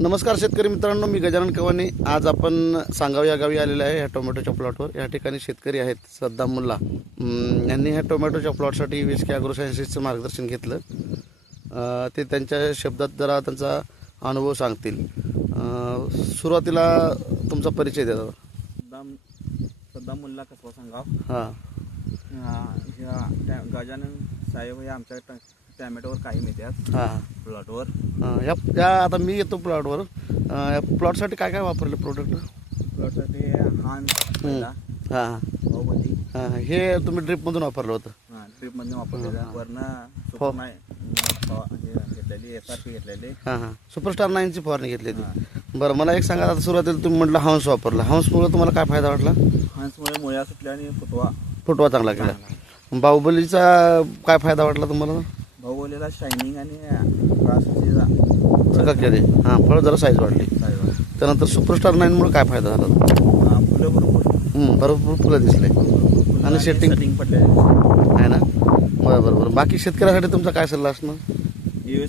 नमस्कार शेतकरी मित्रांनो मी गजानन कवानी. आज आपण सांगाव या गावी आलेले आहे ह्या टोमॅटोच्या प्लॉटवर. या ठिकाणी शेतकरी आहेत सद्दाम मुल्ला. यांनी ह्या टोमॅटोच्या प्लॉटसाठी वीस के अग्रोसायन्सिसचं मार्गदर्शन घेतलं. ते त्यांच्या शब्दात जरा त्यांचा अनुभव सांगतील. सुरुवातीला तुमचा परिचय द्या. सद्दाम सद्दाम मुल्ला कसवा सांगाव? हां. ह्या- गजानन साहेब हे आमच्या टॅमॅटोवर काही मिळतात हां. प्लॉटवर. हां या या आता मी येतो प्लॉटवर. अं, या प्लॉटसाठी काय काय वापरले प्रोडक्ट प्लॉटसाठी हान पहिला हां हां. बाहुबली हां हे. तुम्ही ड्रिपमधून वापरलं होतं. हां ट्रीपमधून वापरलेलं वरनं हो. सुपर नाही घेतलेली एफ आर पी घेतलेली. हां हां. सुपरस्टार नाईनची फवारणी घेतली होती बरं मला एक सांगा आता सुरुवातीला तुम्ही म्हटलं हंस वापरला. हंसमुळे तुम्हाला काय फायदा वाटला? हांसमुळे मुळ्या सुटल्या आणि फुटवा फुटवा चांगला केला. बाहुबलीचा काय फायदा वाटला तुम्हाला? बाहुबलीला शायनिंग आणि सगळं केले हां फळं जरा साईज वाढली. त्यानंतर सुपरस्टार नाईनमुळे काय फायदा झाला? फुलं भरपूर हं, भरपूर फुलं दिसले. आणि? सेटिंग पडले आहे ना? बरं बरं बरं. बाकी शेतकऱ्यासाठी तुमचा काय सल्ला असणार? हे